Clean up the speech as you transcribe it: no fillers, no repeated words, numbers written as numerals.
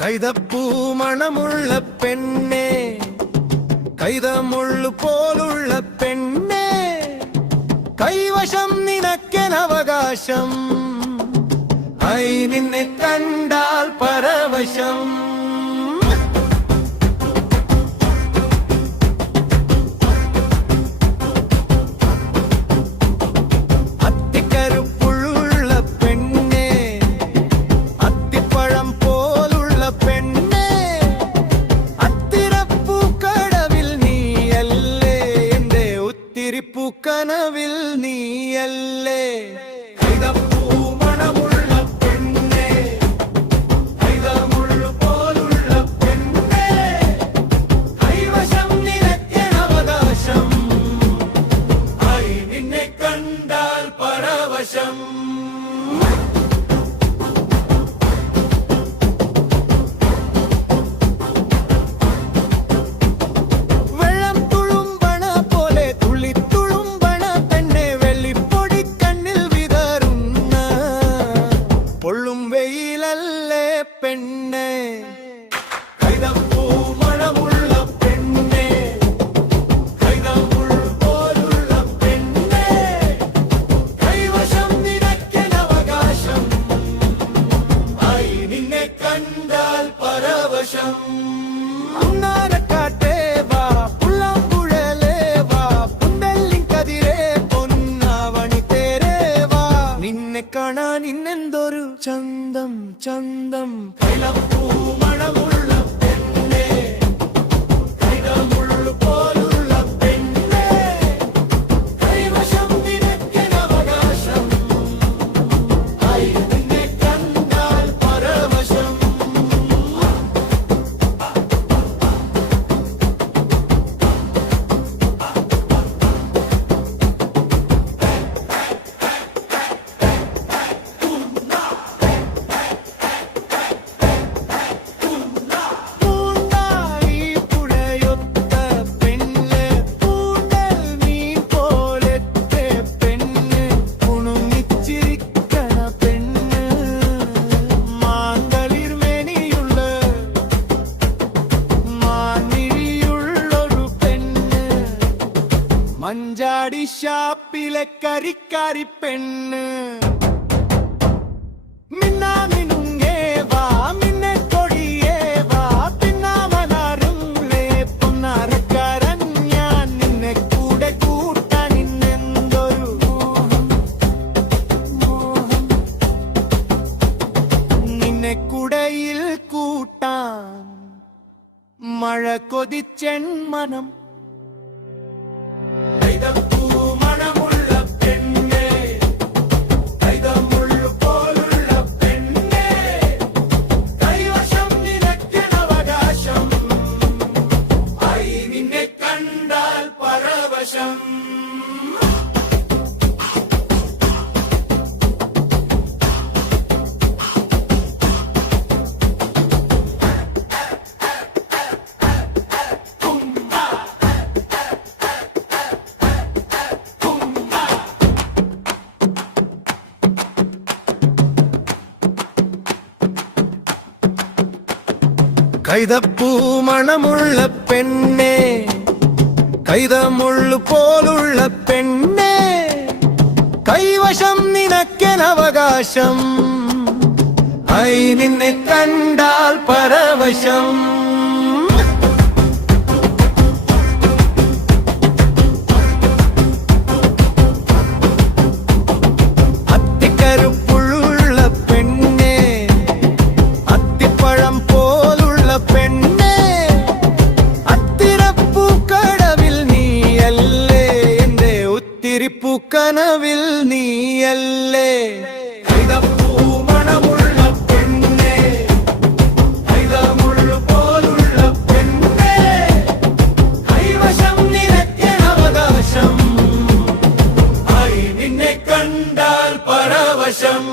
കൈതപ്പൂ മണമുള്ള പെണ്ണേ, കൈതമുള്ളു പോലുള്ള പെണ്ണേ, കൈവശം നിനക്കനവകാശം. ഐ നിന്നെ കണ്ടാൽ പരവശം. കനവിൽ നീയല്ലേ കൈതപ്പൂ മണമുള്ള പെണ്ണേ, കൈതമുള്ളു പോലുള്ള പെണ്ണേ, കൈവശം നിനക്കനവകാശം. ഐ നിന്നെ കണ്ടാൽ പരവശം. പെണ്ണേ കൈതപ്പൂ മണമുള്ള പെണ്ണേ, കൈതമുള്ളു പോലുള്ള പെണ്ണേ, കൈവശം നിനക്കനവകാശം. ഐ നിന്നെ കണ്ടാൽ പരവശം. ഉന്നാരക്കാട്ടേ വാ, പുള്ളാമ്പുഴലേ വാ, പുന്തല്ലിക്കതിരേ പൊന്നാവണി തേരേ വാ, നിന്നെ കാണാൻ ഇന്നെന്തൊരു ചന്തം ചന്തം. കൈതപ്പൂ മണമുള്ള പെണ്ണേ, കൈതമുള്ളു പോലുള്ള പെണ്ണേ, കൈവശം നിനക്കനവകാശം. ഐ നിന്നെ കണ്ടാൽ പരവശം. മഞ്ചാടി ഷാപ്പിലെ കരിക്കാരി പെണ്ണ്, മിന്നാ മിനുങ്ങേ വാ, മിന്നെ കൊടിയേ വാ, പിന്നാമനാരുന്നേ പൊന്നാരക്കാരൻ ഞാൻ, നിന്നെ കൂടെ കൂട്ടാൻ ഇന്നെന്തൊരു മോഹം മോഹം, നിന്നെ കുടയിൽ കൂട്ടാൻ മഴ കൊതിച്ചെൻ മനം. കൈതപ്പൂ മണമുള്ള പെണ്ണേ, കൈതമുള്ളു പോലുള്ള പെണ്ണേ, കൈവശം നിനക്കനവകാശം. ഐ നിന്നെ കണ്ടാൽ പരവശം. കൈതപ്പൂ മണമുള്ള പെണ്ണേ, കൈതമുള്ളു പോലുള്ള പെണ്ണേ, കൈവശം നിനക്കനവകാശം. ഐ നിന്നെ കണ്ടാൽ പരവശം. കനവിൽ നീയല്ലേ കൈതപ്പൂ മണമുള്ള പെണ്ണേ, കൈതമുള്ളു പോലുള്ള പെണ്ണേ, കൈവശം നിനക്കനവകാശം. ഐ നിന്നെ കണ്ടാൽ പരവശം.